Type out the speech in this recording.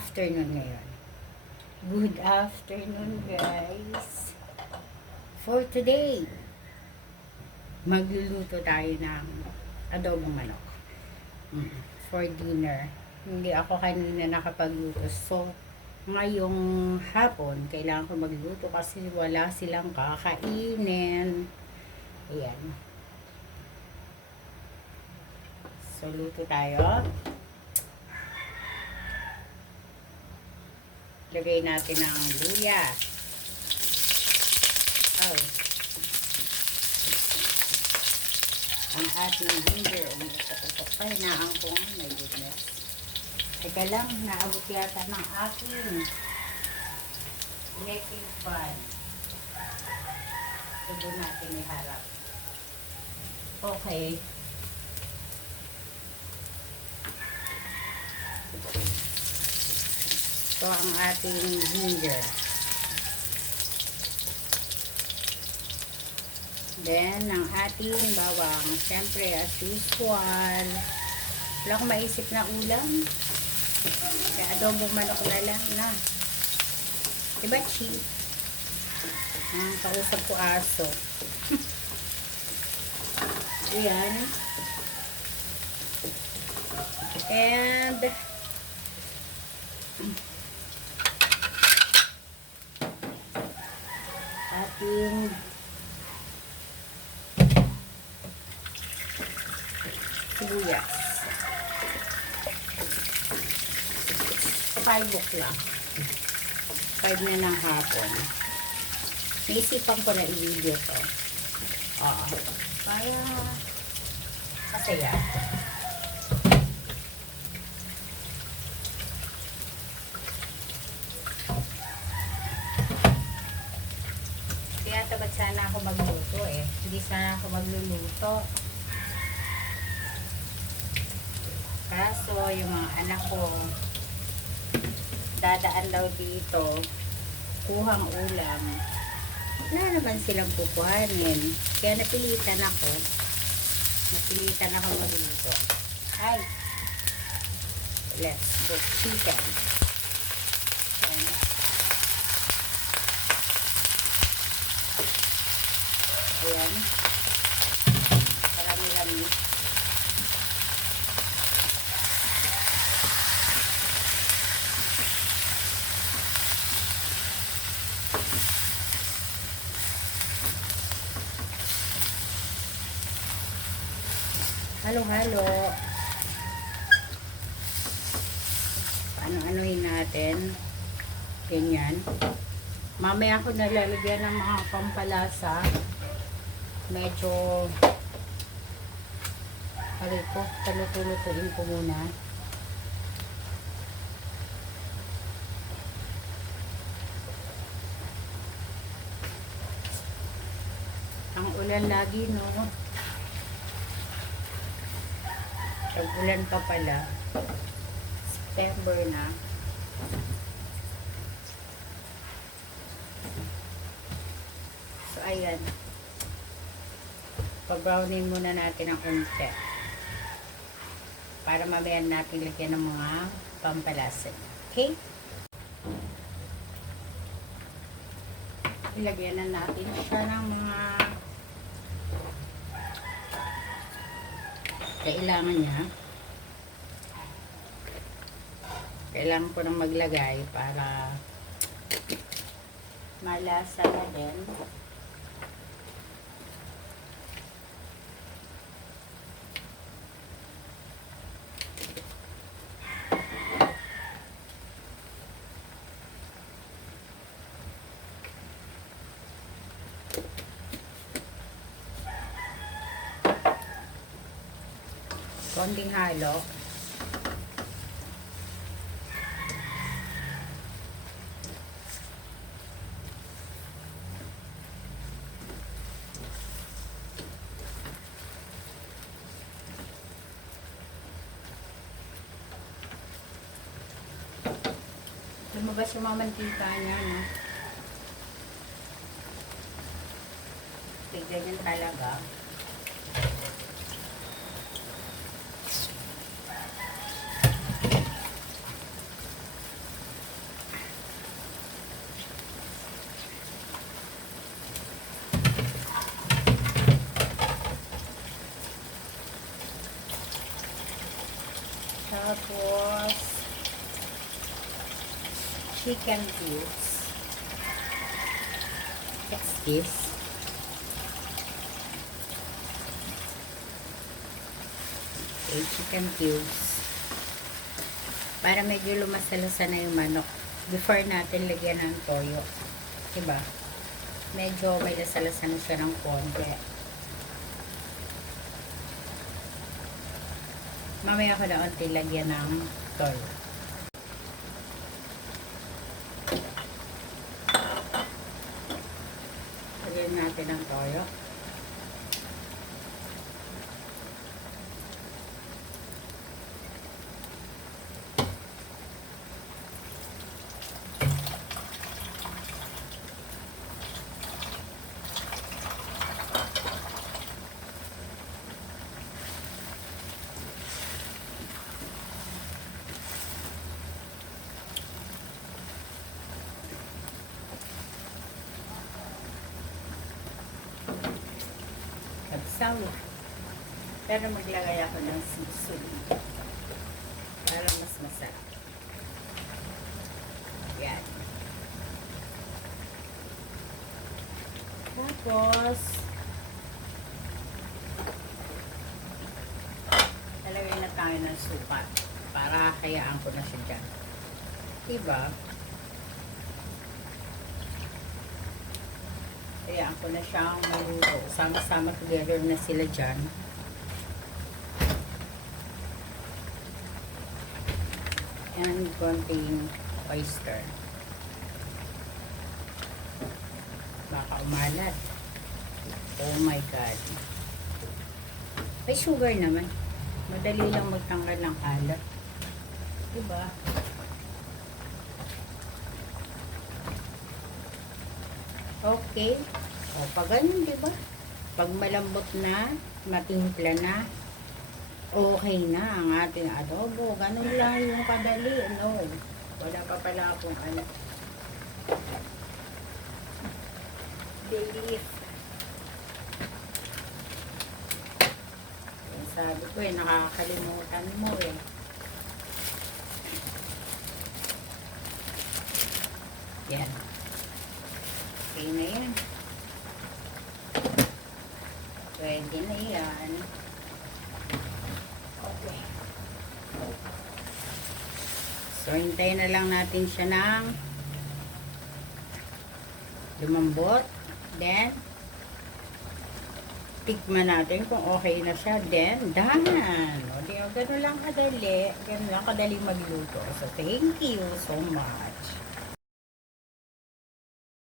afternoon ngayon. Good afternoon, guys. For today, magluluto tayo ng adobong manok. For dinner. Hindi ako kanina nakapagluto. So, ngayong hapon, kailangan ko magluto kasi wala silang kakainin. Ayan. So, luto tayo. Lagay natin ng luya. Oh. Ang ating ginger. Ay, naangkong. My goodness. Teka lang, naabot yata ng aking electric fan. So, doon natin iharap. Okay. Ito ang ating ginger. Then, ang ating bawang. Siyempre, as usual. Wala akong maisip na ulam. Kaya adobong manok na lang na. Diba, Chi? Ang kausap ko aso. Ayan. And ating sibuyas. 5 o'clock. 5 na ng hapon. Naisipan ko na i-video to. Para masaya. Kaya tabat sana ako magluto eh. Hindi sana ako magluluto. Kaso yung mga anak ko dadaan daw dito kuhang ulam. Wala naman silang kukuhanin. Kaya napilitan ako magluto. Ay, let's go chicken. Ayan. Marami-rami. Halo-halo. Ano-anuhin natin. Ganyan. Mamaya ako nalalagyan ng mga pampalasa. Medyo ko, talutuin ko muna. Ang ulan lagi, no? Tag-ulan pa pala. September na. So, ayan. Pag-brownin muna natin ang unti. Para mamaya natin lagyan ng mga pampalasa. Okay? Ilagyan na natin siya ng mga kailangan niya. Kailangan ko nang maglagay para malasa na din. Konting halo. Lumabas yung mga mantika niya, no? Tignan yan talaga. Tapos, chicken cubes. What's this? Okay, chicken cubes. Para medyo lumasalasa na yung manok. Before natin lagyan ng toyo. Diba? Medyo may lasalasa na siya ng konti. Mamaya ko na unti lagyan ng toyo. Lagyan natin ng toyo. Sawa. Pero maglagay ako ng sisuli para mas masarap. Yan. Tapos lalagay na tayo ng suka para hayaan ko na siya dyan. Diba? Hayaan ko na siyang maluto. Sama-sama together na sila dyan. And konting oyster. Baka umalat. Oh my God. May sugar naman. Madali lang magtanggal ng alat. Diba? Okay. O, pag ganun, diba? Pag malambot na, matimpla na, okay na ang ating adobo. Ganun lang yung kadali. No. Wala pa pala akong ano. Bay leaf. Sabi ko eh, nakakalimutan mo eh. Yan. Okay na yan. Pwede na yan. Okay. So, hintayin na lang natin siya ng lumambot. Then, tikman natin kung okay na siya. Then, done. O, di, ganun lang kadali. Ganun lang kadali magluto. So, thank you so much.